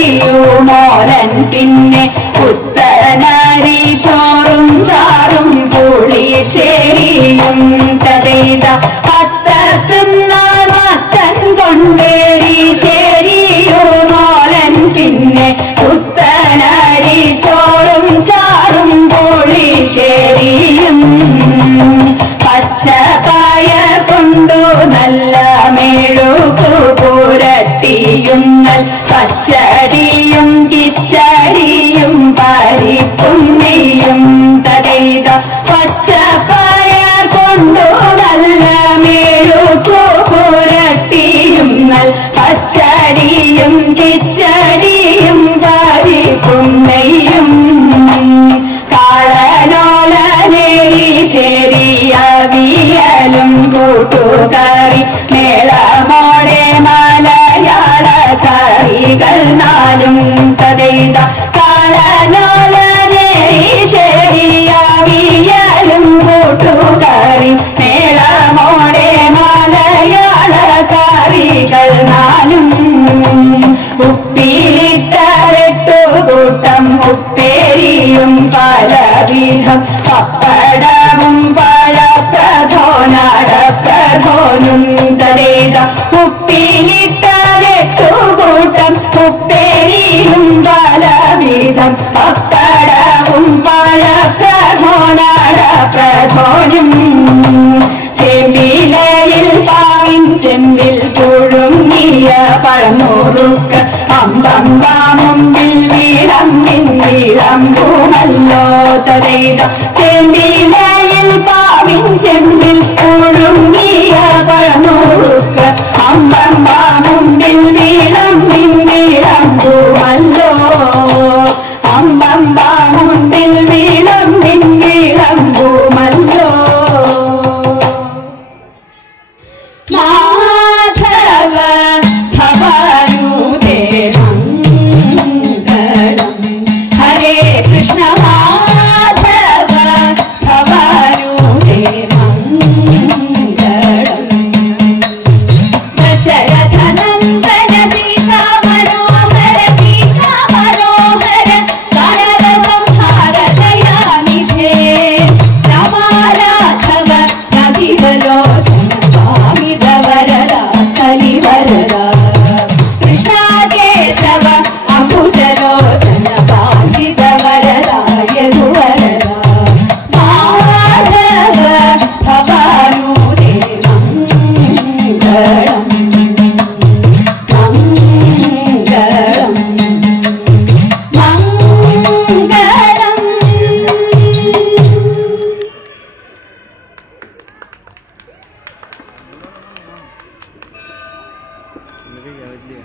പുളിശ്ശേരിയുമോലൻ പിന്നെ പുത്തനാരി ചോറും ചാറും പുളിശ്ശേരിയും തതൈത പത്തത്തുന്നാർ മത്തൻ കൊണ്ടേരി ശേരിയുമോലൻ പിന്നെ പുത്തനാരി ചോറും ചാറും പുളിശ്ശേരിയും പച്ചക്കായ കൊണ്ടു നല്ല മെഴുകു പുരട്ടിയും പച്ചടിയും കിച്ചടിയും പരിപ്പും നെയ്യും തതൈത പച്ചപ്പയർ കൊണ്ടു നല്ല മെഴുകു പുരട്ടിയും പച്ചടിയും കിച്ചടിയും പരിപ്പും നെയ്യും ശരിയാവിയലും കൂട്ടുകറി മേളമോടെ മലയാള കറികൾ നാലും തതൈത ശരിയാവിയലും കൂട്ടുകറി മേളമോടെ മലയാള കറികൾ നാലും ഉപ്പിലിട്ട വെട്ടുകൂട്ടം ഉപ്പേരിയും പലവിധം പപ്പടവും പഴപ്രഥോനാടപ്രഥോനും തതൈത ഉപ്പിലിട്ട വെട്ടുകൂട്ടം ഉപ്പേരിയും പലവിധം പപ്പടവും പഴപ്രഥോനാടപ്രഥോനും ചെമ്പിലയിൽ പാവിൻ ചെമ്പിൽ പുഴുങ്ങിയ പഴമുറുക്ക് അമ്പമ്പാ മുമ്പിൽ വിളമ്പുമല്ലോ തതൈത ചെമ്പിലയിൽ പാവിൻ ചെമ്പിൽ പുഴുങ്ങിയ പഴമുറുക്ക് അമ്പമ്പാ മുമ്പിൽ വിളമ്പുമല്ലോ അമ്പമ്പാ മുമ്പിൽ വിളമ്പുമല്ലോ മാധവ ഭവാനുദേ മംഗളം ഹരേ കൃഷ്ണ മാധവ ഭവാനുദേ മംഗളം ദശരഥനന്ദന സീതാ മനോഹര കാനന സംഹാര ദയാനിധേ രാമാരാഘവ രാജീവലോചന സ്വാമിത വരദ കലിവരദ കൃഷ്ണ കേശವ ಅಂಬುಜಲೋಚನ ಪಾಂಚಿತ ವರದ ಯದುವರದ ಮಾಧವ ಭವಾನುದೇ ಮಂಗಳಂ ಮಂಗಳಂ ಮಂಗಳಂ. Ini